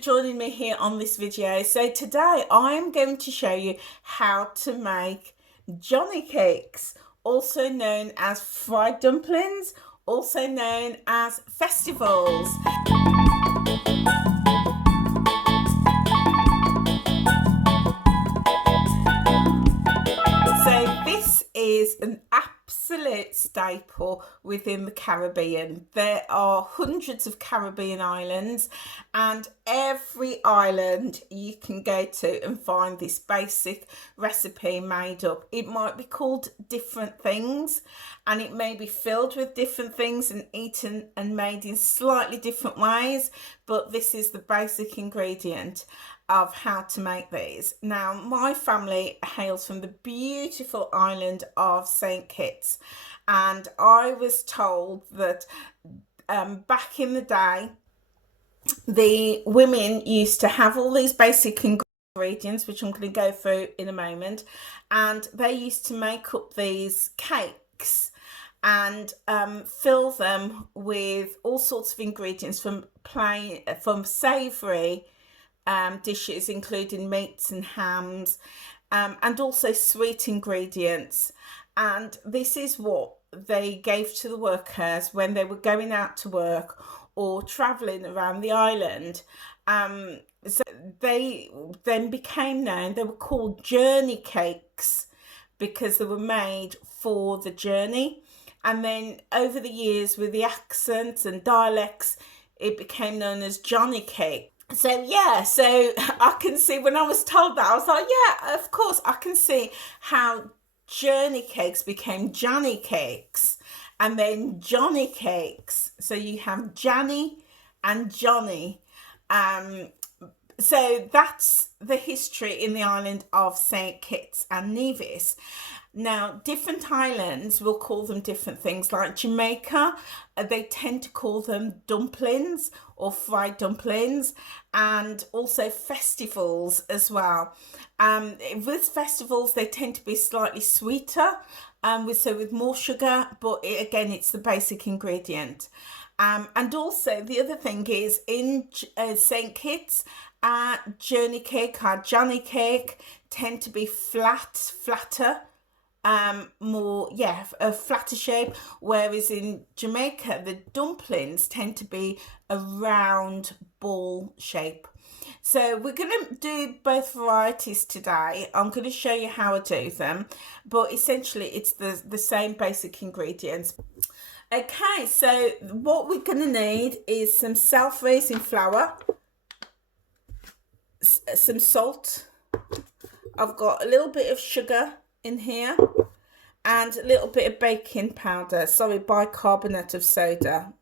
joining me here on this video. So today I'm going to show you how to make Johnny cakes, also known as fried dumplings, also known as festivals. So this is an absolute staple within the Caribbean. There are hundreds of Caribbean islands, and every island you can go to and find this basic recipe made up. It might be called different things, and it may be filled with different things and eaten and made in slightly different ways, but this is the basic ingredient of how to make these. Now, my family hails from the beautiful island of St. Kitts, and I was told that back in the day, the women used to have all these basic ingredients, which I'm going to go through in a moment, and they used to make up these cakes and fill them with all sorts of ingredients from savoury dishes, including meats and hams, and also sweet ingredients. And this is what they gave to the workers when they were going out to work or travelling around the island. So they then became known, they were called journey cakes because they were made for the journey. And then over the years, with the accents and dialects, it became known as Johnny cake. So yeah, so I can see, when I was told that, I was like, yeah, of course, I can see how journey cakes became Johnny cakes and then Johnny cakes. So you have Johnny and Johnny. So that's the history in the island of St. Kitts and Nevis. Now, different islands will call them different things. Like Jamaica, they tend to call them dumplings or fried dumplings, and also festivals as well. With festivals, they tend to be slightly sweeter, with more sugar, but again, it's the basic ingredient. And also the other thing is, in St. Kitts, journey cake or Johnny cake tend to be flatter, a flatter shape, whereas in Jamaica the dumplings tend to be a round ball shape. So we're going to do both varieties today. I'm going to show you how I do them, but essentially it's the same basic ingredients. Okay, so what we're going to need is some self-raising flour, some salt. I've got a little bit of sugar in here and a little bit of baking powder, bicarbonate of soda.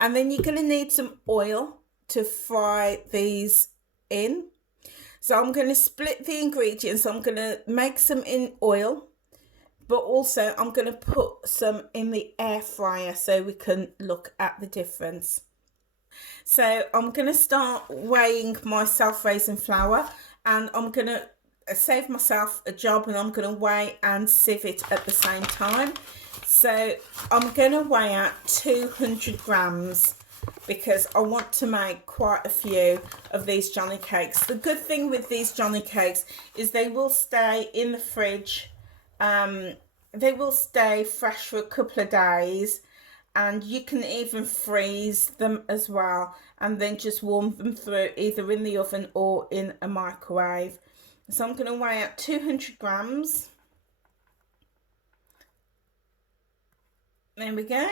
And then you're going to need some oil to fry these in. So I'm going to split the ingredients. I'm going to make some in oil, but also I'm going to put some in the air fryer so we can look at the difference. So I'm going to start weighing my self-raising flour, and I'm going to save myself a job, and I'm going to weigh and sieve it at the same time. So I'm going to weigh out 200 grams because I want to make quite a few of these Johnny cakes. The good thing with these Johnny cakes is they will stay in the fridge. They will stay fresh for a couple of days, and you can even freeze them as well and then just warm them through either in the oven or in a microwave. So I'm going to weigh out 200 grams. There we go.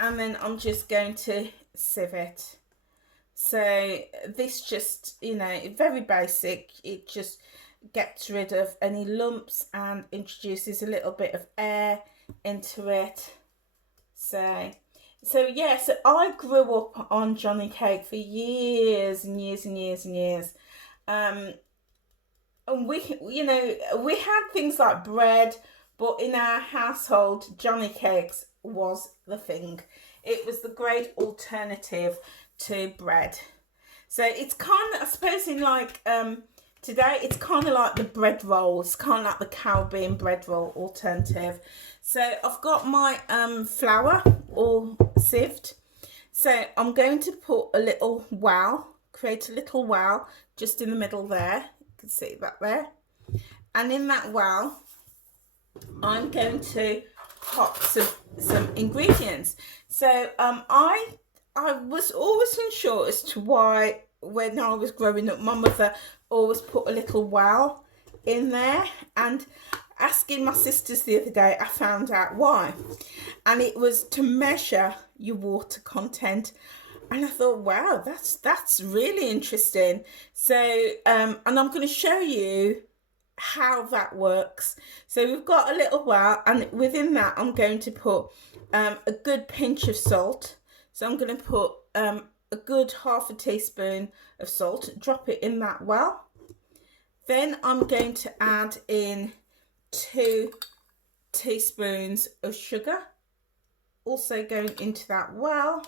And then I'm just going to sieve it. So this just, very basic. It just gets rid of any lumps and introduces a little bit of air into it. So I grew up on Johnny cake for years and years and years and years. And we had things like bread, but in our household, Johnny cakes was the thing. It was the great alternative to bread. So it's kind of, I suppose, in today, it's kind of like the bread roll. It's kind of like the Caribbean bread roll alternative. So I've got my flour all sieved. So I'm going to put a little well, create a little well just in the middle there. You can see that there. And in that well, I'm going to pop some ingredients. So I was always unsure as to why, when I was growing up, my mother always put a little well in there, and asking my sisters the other day, I found out why, and it was to measure your water content. And I thought, wow, that's really interesting. So and I'm going to show you how that works. So we've got a little well, and within that I'm going to put a good pinch of salt. So I'm going to put a good half a teaspoon of salt, drop it in that well. Then I'm going to add in 2 teaspoons of sugar, also going into that well.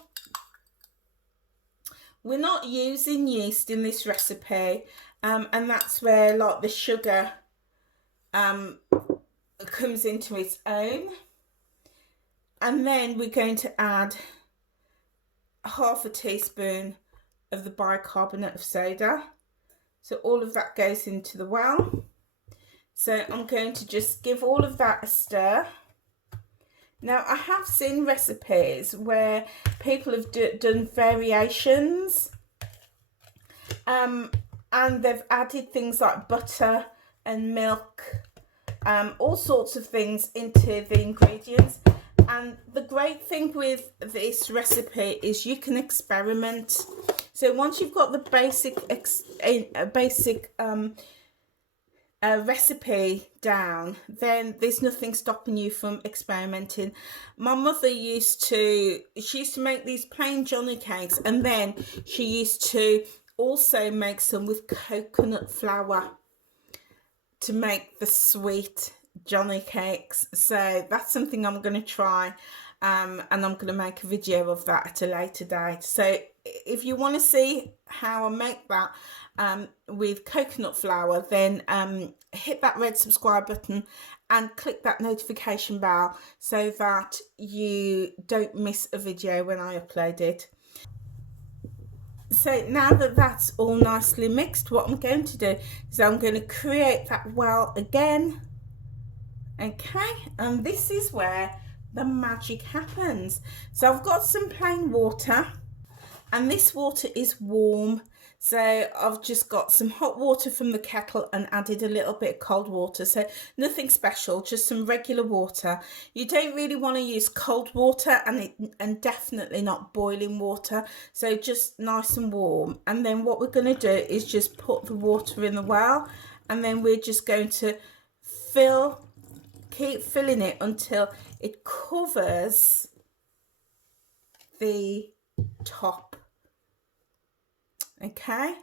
We're not using yeast in this recipe, and that's where like the sugar comes into its own. And then we're going to add half a teaspoon of the bicarbonate of soda. So all of that goes into the well. So I'm going to just give all of that a stir. Now, I have seen recipes where people have done variations, and they've added things like butter and milk, all sorts of things into the ingredients. And the great thing with this recipe is you can experiment. So once you've got the basic recipe down, then there's nothing stopping you from experimenting. My mother used to make these plain Johnny cakes, and then she used to also make some with coconut flour to make the sweet Johnny cakes. So that's something I'm going to try, and I'm going to make a video of that at a later date. So if you want to see how I make that with coconut flour, then hit that red subscribe button and click that notification bell so that you don't miss a video when I upload it. So now that that's all nicely mixed, what I'm going to do is I'm going to create that well again. Okay, and this is where the magic happens. So I've got some plain water, and this water is warm. So I've just got some hot water from the kettle and added a little bit of cold water. So nothing special, just some regular water. You don't really want to use cold water, and definitely not boiling water. So just nice and warm. And then what we're going to do is just put the water in the well, and then we're just going to keep filling it until it covers the top. Okay,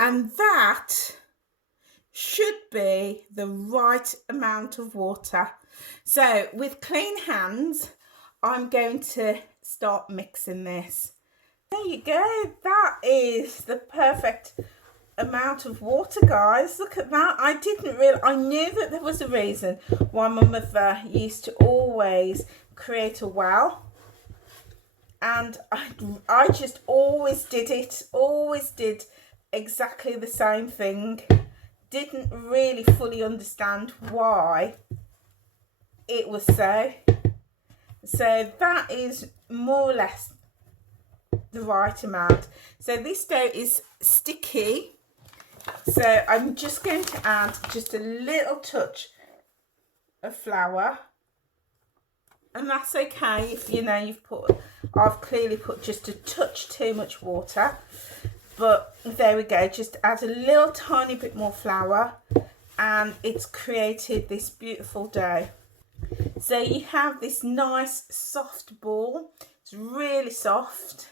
and that should be the right amount of water. So with clean hands, I'm going to start mixing this. There you go, that is the perfect amount of water, guys. Look at that. I knew that there was a reason why my mother used to always create a well, and I just always did exactly the same thing. Didn't really fully understand why it was so. So that is more or less the right amount. So this dough is sticky, so I'm just going to add just a little touch of flour, and that's okay if I've clearly put just a touch too much water, but there we go. Just add a little tiny bit more flour, and it's created this beautiful dough. So you have this nice soft ball. It's really soft.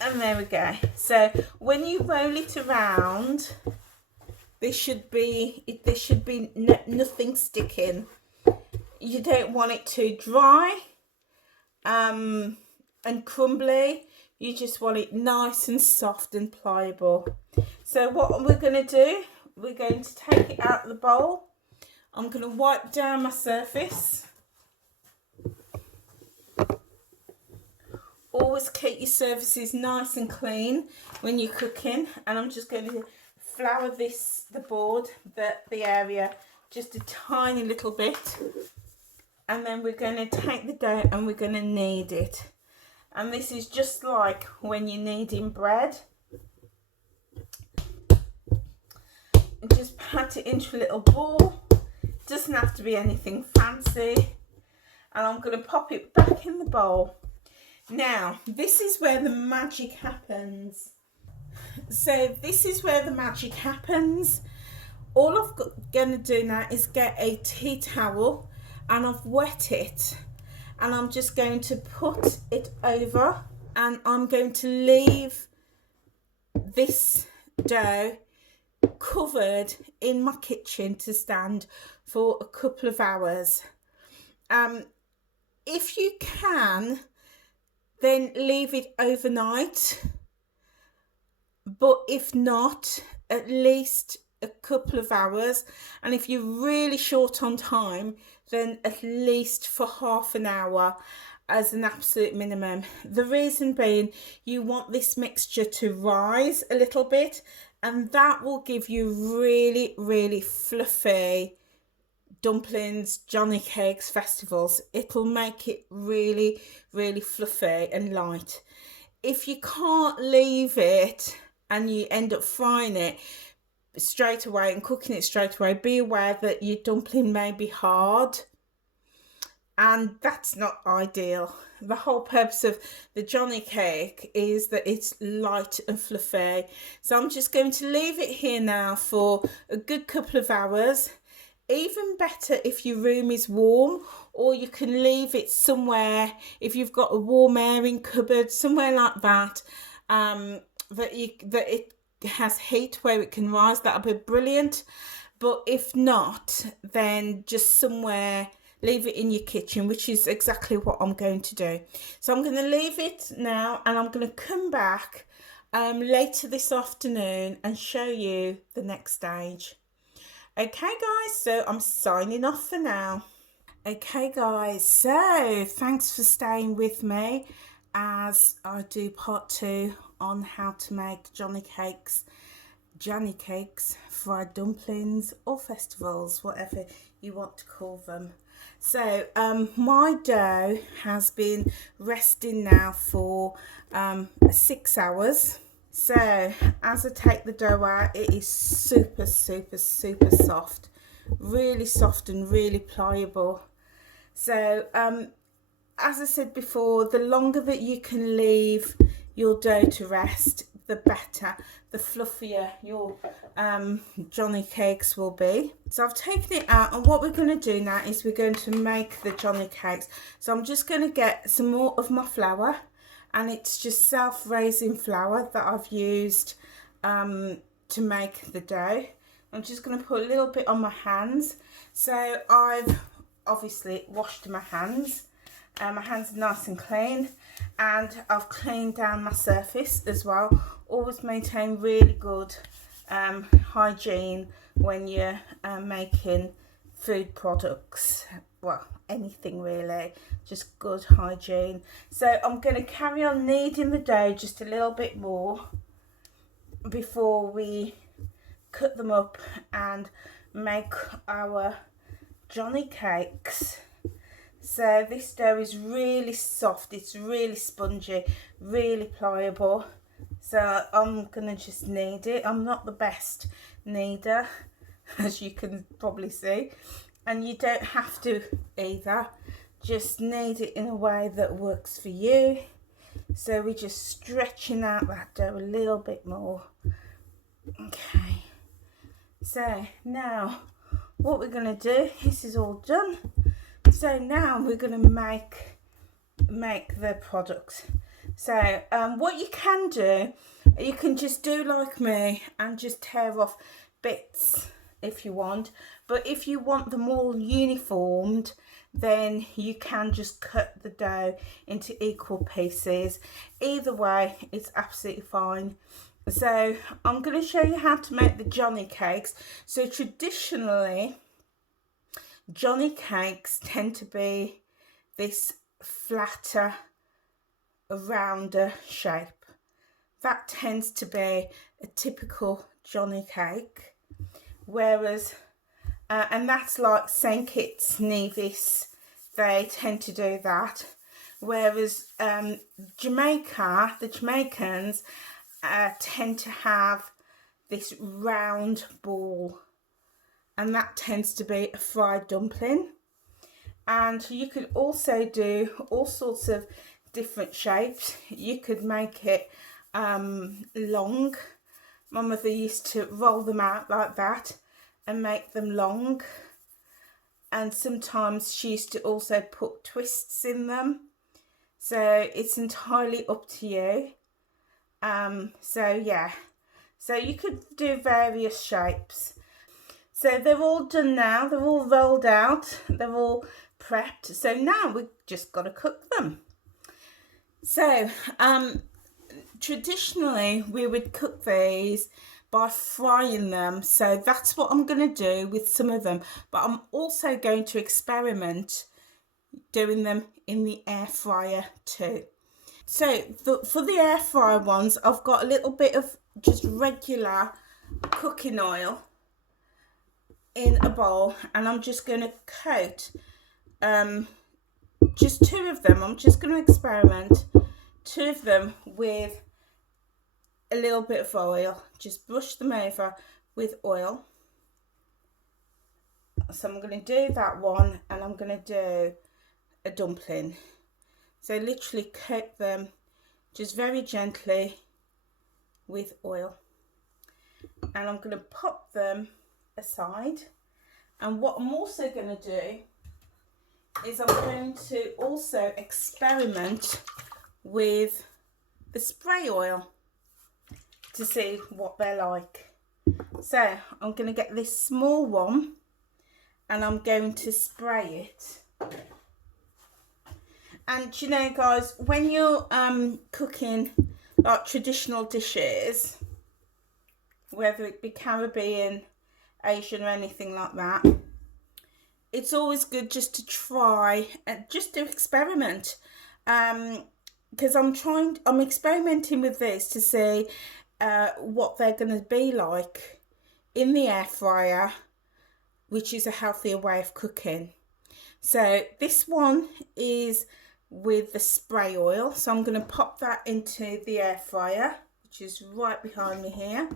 And there we go. So when you roll it around, there should be nothing sticking. You don't want it too dry and crumbly. You just want it nice and soft and pliable. So what we're going to do, we're going to take it out of the bowl. I'm going to wipe down my surface. Always keep your surfaces nice and clean when you're cooking. And I'm just going to flour the board, the area, just a tiny little bit. And then we're going to take the dough and we're going to knead it. And this is just like when you're kneading bread. And just pat it into a little ball. Doesn't have to be anything fancy. And I'm going to pop it back in the bowl. Now, this is where the magic happens. So this is where the magic happens. All I'm going to do now is get a tea towel and I've wet it. And I'm just going to put it over and I'm going to leave this dough covered in my kitchen to stand for a couple of hours. If you can, then leave it overnight, but if not, at least a couple of hours. And if you're really short on time, then at least for half an hour as an absolute minimum. The reason being, you want this mixture to rise a little bit, and that will give you really, really fluffy dumplings, Johnny Cakes, festivals. It'll make it really, really fluffy and light. If you can't leave it and you end up frying it straight away and cooking it straight away, be aware that your dumpling may be hard, and that's not ideal. The whole purpose of the Johnny Cake is that it's light and fluffy. So I'm just going to leave it here now for a good couple of hours. Even better if your room is warm, or you can leave it somewhere, if you've got a warm airing cupboard, somewhere like that, that it has heat where it can rise. That'll be brilliant. But if not, then just somewhere, leave it in your kitchen, which is exactly what I'm going to do. So I'm going to leave it now and I'm going to come back later this afternoon and show you the next stage. Okay guys, so I'm signing off for now. Okay guys, so thanks for staying with me as I do part 2 on how to make Johnny Cakes, fried dumplings or festivals, whatever you want to call them. So my dough has been resting now for 6 hours. So as I take the dough out, it is super, super, super soft, really soft and really pliable. So as I said before, the longer that you can leave your dough to rest, the better, the fluffier your Johnny Cakes will be. So I've taken it out, and what we're going to do now is we're going to make the Johnny Cakes. So I'm just going to get some more of my flour, and it's just self-raising flour that I've used to make the dough. I'm just going to put a little bit on my hands. So I've obviously washed my hands. My hands are nice and clean, and I've cleaned down my surface as well. Always maintain really good hygiene when you're making food products. Well, anything really, just good hygiene. So I'm going to carry on kneading the dough just a little bit more before we cut them up and make our Johnny Cakes. So this dough is really soft, it's really spongy, really pliable. So I'm going to just knead it. I'm not the best kneader, as you can probably see. And you don't have to either. Just knead it in a way that works for you. So we're just stretching out that dough a little bit more. Okay. So now what we're going to do, this is all done. So now we're going to make the product. So what you can do, you can just do like me and just tear off bits if you want. But if you want them all uniformed, then you can just cut the dough into equal pieces. Either way, it's absolutely fine. So I'm going to show you how to make the Johnny Cakes. So traditionally, Johnny Cakes tend to be this flatter a rounder shape. That tends to be a typical Johnny cake, whereas and that's like St. Kitts, Nevis, they tend to do that, whereas Jamaica, the Jamaicans tend to have this round ball, and that tends to be a fried dumpling. And you could also do all sorts of different shapes. You could make it long. My mother used to roll them out like that and make them long, and sometimes she used to also put twists in them, so it's entirely up to you. So yeah, so you could do various shapes. So they're all done now, they're all rolled out, they're all prepped, so now we've just got to cook them. So traditionally we would cook these by frying them, so that's what I'm going to do with some of them, but I'm also going to experiment doing them in the air fryer too. So for the air fryer ones, I've got a little bit of just regular cooking oil in a bowl, and I'm just going to coat just 2 of them. I'm just going to experiment 2 of them with a little bit of oil, just brush them over with oil. So I'm going to do that one, and I'm going to do a dumpling. So literally coat them just very gently with oil, and I'm going to pop them aside. And what I'm also going to do is I'm going to also experiment with the spray oil to see what they're like. So I'm going to get this small one and I'm going to spray it. And you know guys, when you're cooking like traditional dishes, whether it be Caribbean, Asian or anything like that, it's always good just to try and just to experiment, because I'm experimenting with this to see what they're going to be like in the air fryer, which is a healthier way of cooking. So this one is with the spray oil, so I'm going to pop that into the air fryer, which is right behind me here.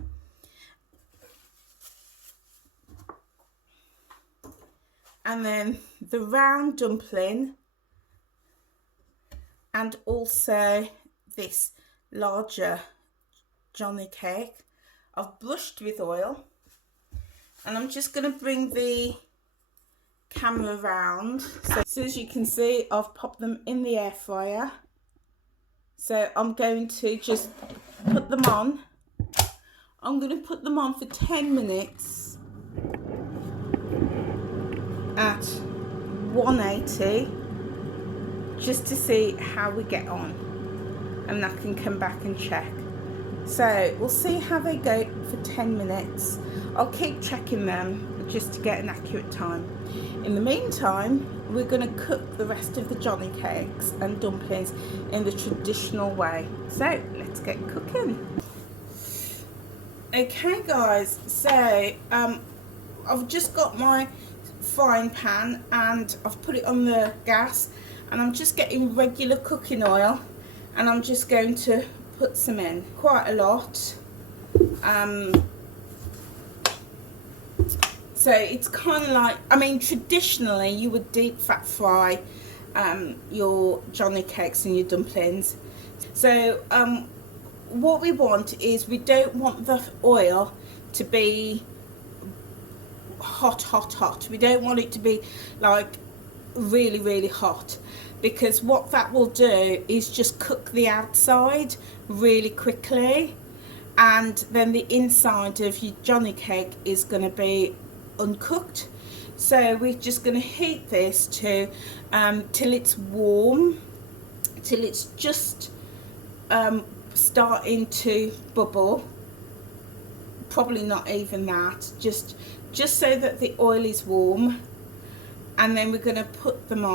And then the round dumpling, and also this larger Johnny cake, I've brushed with oil, and I'm just going to bring the camera around. So as you can see, I've popped them in the air fryer. So I'm going to just put them on. I'm going to put them on for 10 minutes at 180 just to see how we get on, and I can come back and check. So we'll see how they go for 10 minutes. I'll keep checking them just to get an accurate time. In the meantime, we're going to cook the rest of the Johnny cakes and dumplings in the traditional way. So let's get cooking. Okay guys, so I've just got my frying pan and I've put it on the gas, and I'm just getting regular cooking oil, and I'm just going to put some in, quite a lot. So it's kind of like, I mean, traditionally you would deep fat fry your Johnny cakes and your dumplings. So what we want is, we don't want the oil to be hot. We don't want it to be like really hot, because what that will do is just cook the outside really quickly, and then the inside of your Johnny cake is going to be uncooked. So we're just going to heat this to till it's warm, till it's just starting to bubble. Probably not even that, just so that the oil is warm, and then we're going to put them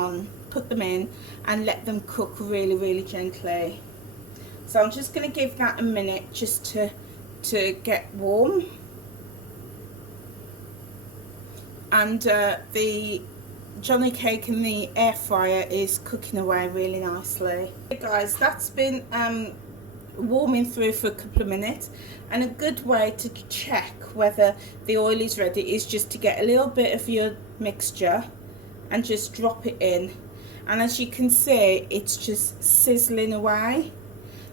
in and let them cook really gently. So I'm just going to give that a minute just to get warm. And the Johnny cake in the air fryer is cooking away really nicely. Hey guys, that's been warming through for a couple of minutes, and a good way to check whether the oil is ready is just to get a little bit of your mixture and just drop it in, and as you can see it's just sizzling away,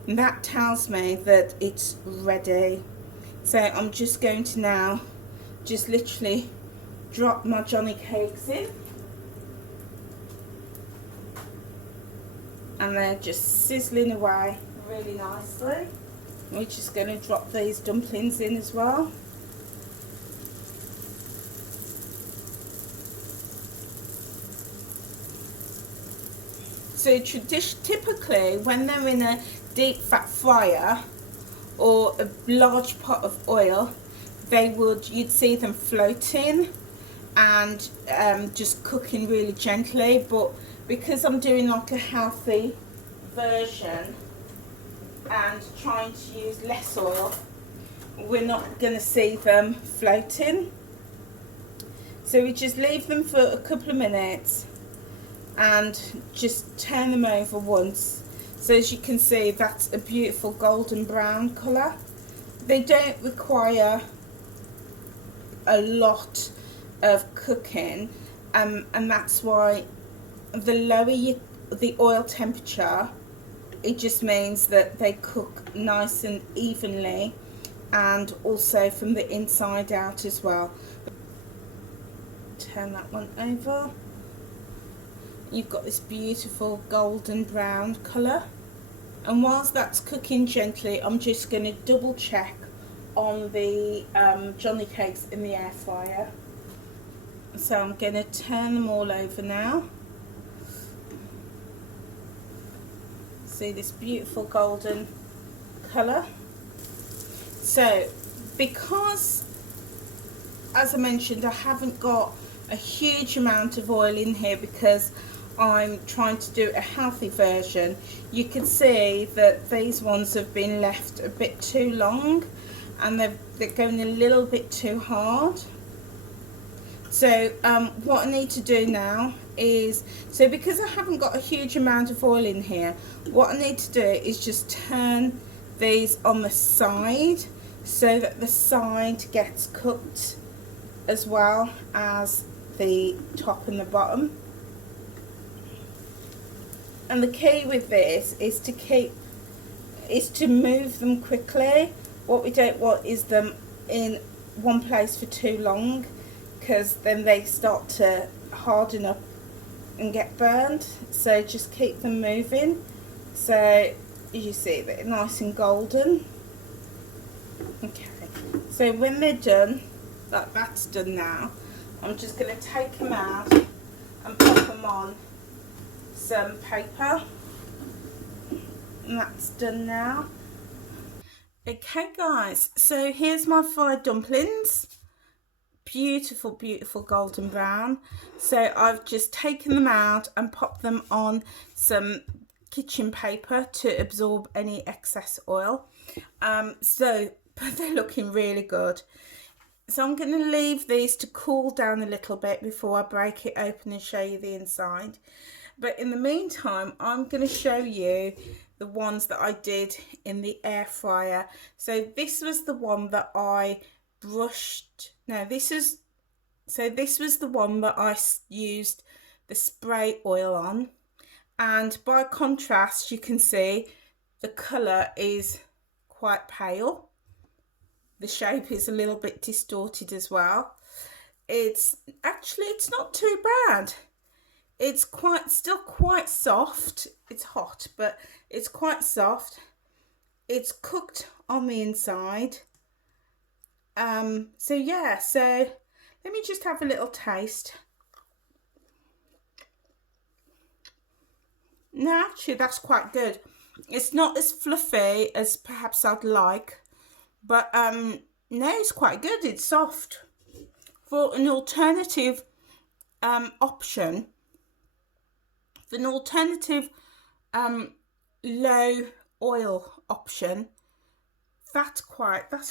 and that tells me that it's ready. So I'm just going to now just literally drop my Johnny cakes in, and they're just sizzling away really nicely. We're just going to drop these dumplings in as well. So typically when they're in a deep fat fryer or a large pot of oil, you'd see them floating and just cooking really gently, but because I'm doing like a healthy version and trying to use less oil, we're not going to see them floating. So we just leave them for a couple of minutes and just turn them over once. So as you can see, that's a beautiful golden brown colour. They don't require a lot of cooking, and that's why the lower the oil temperature, it just means that they cook nice and evenly, and also from the inside out as well. Turn that one over. You've got this beautiful golden brown colour, and whilst that's cooking gently, I'm just going to double check on the Johnny cakes in the air fryer. So I'm going to turn them all over now. See this beautiful golden colour. So because, as I mentioned, I haven't got a huge amount of oil in here because I'm trying to do a healthy version, you can see that these ones have been left a bit too long and they're going a little bit too hard. So what I need to do now is, so because I haven't got a huge amount of oil in here, what I need to do is just turn these on the side so that the side gets cooked as well as the top and the bottom. And the key with this is to move them quickly. What we don't want is them in one place for too long, because then they start to harden up and get burned. So just keep them moving. So you see they're nice and golden. Okay, so when they're done, that's done now, I'm just going to take them out and pop them on some paper, and that's done now. Okay guys, so here's my fried dumplings. Beautiful, beautiful golden brown. So I've just taken them out and popped them on some kitchen paper to absorb any excess oil. But they're looking really good. So I'm going to leave these to cool down a little bit before I break it open and show you the inside. But in the meantime, I'm going to show you the ones that I did in the air fryer. So this was the one that I brushed. No, this was the one that I used the spray oil on. And by contrast, you can see the colour is quite pale. The shape is a little bit distorted as well. It's not too bad. It's still quite soft. It's hot, but it's quite soft. It's cooked on the inside. So yeah, so let me just have a little taste. No, actually that's quite good. It's not as fluffy as perhaps I'd like, but no, it's quite good. It's soft. For an alternative option, for an alternative low oil option, that's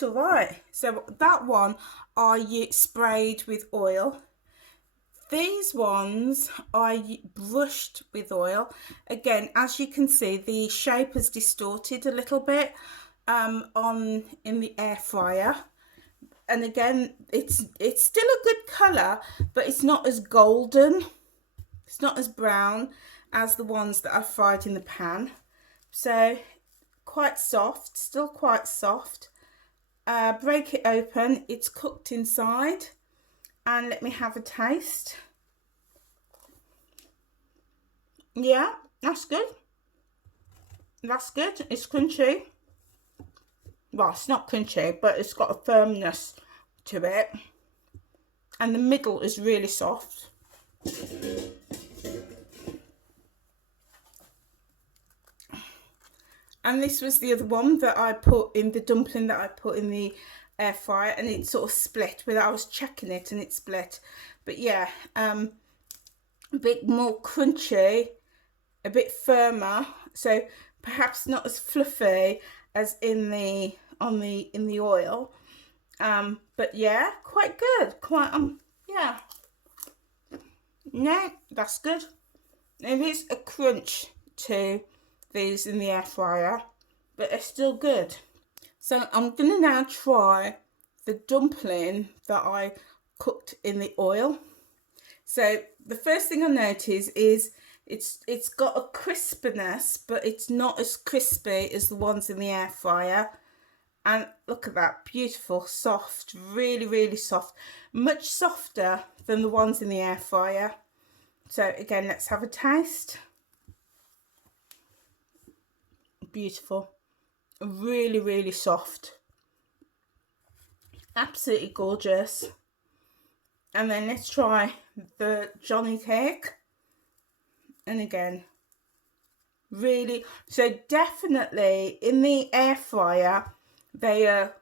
all right. So that one I sprayed with oil. These ones I brushed with oil. Again, as you can see, the shape has distorted a little bit in the air fryer. And again, it's still a good colour, but it's not as golden. It's not as brown as the ones that I fried in the pan. So quite soft, still quite soft. Break it open, it's cooked inside, and let me have a taste. Yeah, that's good. That's good. It's crunchy. Well, it's not crunchy, but it's got a firmness to it. And the middle is really soft. And this was the other one that I put in the dumpling that I put in the air fryer, and it sort of split. But I was checking it and it split. But yeah, a bit more crunchy, a bit firmer, so perhaps not as fluffy as in the oil, but yeah, quite good. Quite yeah, no, that's good. There is a crunch to these in the air fryer, but they're still good. So I'm gonna now try the dumpling that I cooked in the oil. So the first thing I notice is it's got a crispiness, but it's not as crispy as the ones in the air fryer. And look at that, beautiful, soft, really, really soft, much softer than the ones in the air fryer. So again, let's have a taste. Beautiful, really, really soft, absolutely gorgeous. And then let's try the Johnny cake. And again, really, so definitely in the air fryer, they are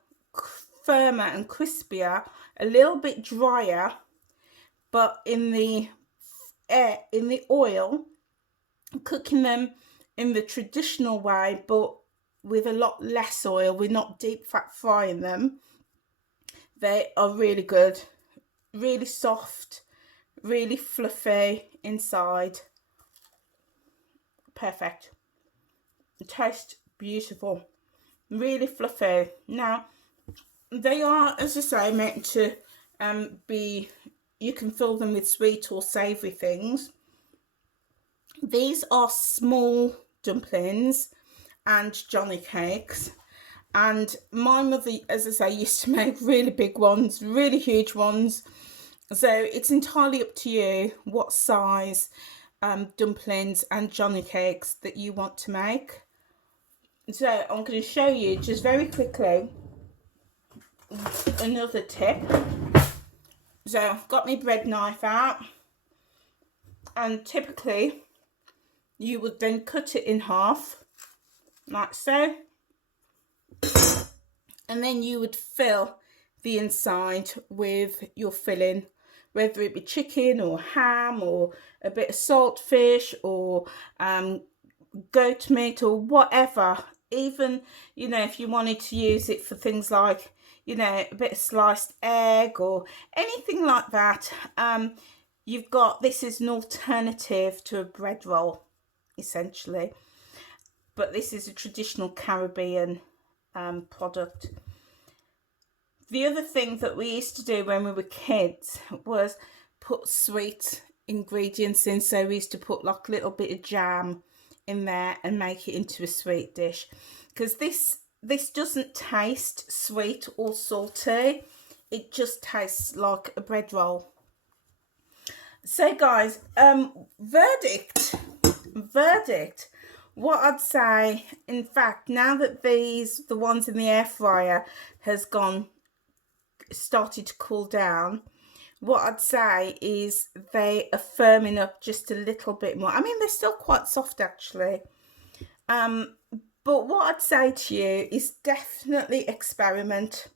firmer and crispier, a little bit drier, but in the oil, cooking them in the traditional way, but with a lot less oil, we're not deep fat frying them, they are really good, really soft, really fluffy inside. Perfect. It tastes beautiful, really fluffy. Now they are, as I say, meant to be, you can fill them with sweet or savoury things. These are small dumplings and Johnny cakes, and my mother, as I say, used to make really big ones, really huge ones. So it's entirely up to you what size dumplings and Johnny cakes that you want to make. So I'm going to show you just very quickly another tip. So I've got my bread knife out, and typically you would then cut it in half like so, and then you would fill the inside with your filling, whether it be chicken or ham or a bit of saltfish or goat meat or whatever. Even, you know, if you wanted to use it for things like, you know, a bit of sliced egg or anything like that, you've got, this is an alternative to a bread roll essentially, but this is a traditional Caribbean product. The other thing that we used to do when we were kids was put sweet ingredients in. So we used to put like a little bit of jam in there and make it into a sweet dish, because this doesn't taste sweet or salty, it just tastes like a bread roll. So guys, verdict, what I'd say, in fact, now that the ones in the air fryer has started to cool down, what I'd say is they are firming up just a little bit more. I mean, they're still quite soft actually, but what I'd say to you is definitely experiment.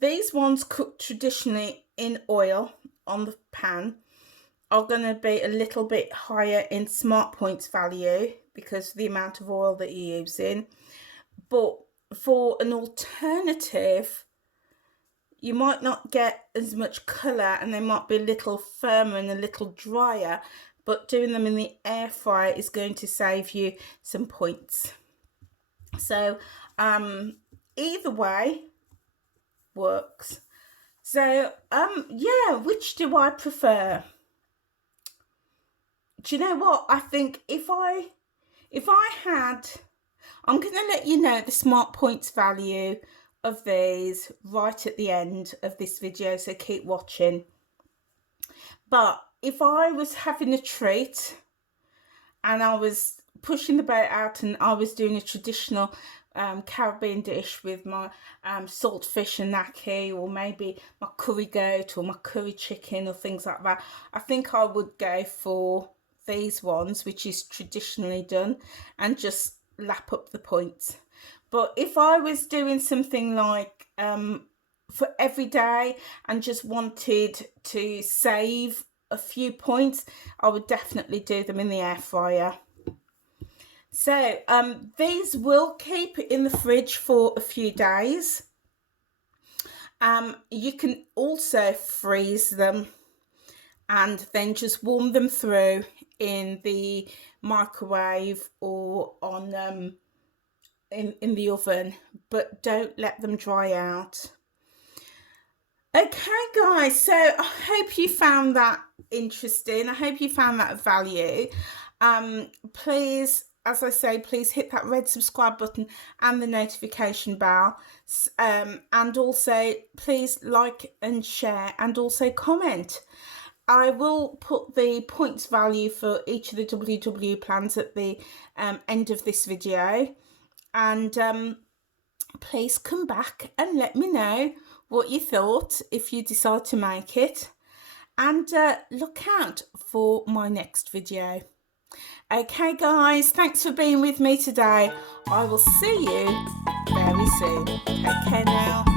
These ones cooked traditionally in oil on the pan are going to be a little bit higher in smart points value because of the amount of oil that you're using. but for an alternative, you might not get as much colour and they might be a little firmer and a little drier, but doing them in the air fryer is going to save you some points. So either way works. So yeah, which do I prefer? Do you know what? I think if I had, I'm going to let you know the smart points value of these right at the end of this video, so keep watching. But if I was having a treat and I was pushing the boat out and I was doing a traditional Caribbean dish with my saltfish and ackee, or maybe my curry goat or my curry chicken or things like that, I think I would go for these ones, which is traditionally done, and just lap up the points. But if I was doing something like for every day and just wanted to save a few points, I would definitely do them in the air fryer. So these will keep in the fridge for a few days. You can also freeze them and then just warm them through in the microwave or on in the oven, but don't let them dry out. Okay guys, so I hope you found that interesting. I hope you found that of value. Please, as I say, please hit that red subscribe button and the notification bell, and also please like and share and also comment. I will put the points value for each of the WW plans at the end of this video, and please come back and let me know what you thought if you decide to make it, and look out for my next video. Okay guys, thanks for being with me today. I will see you very soon. Take care now.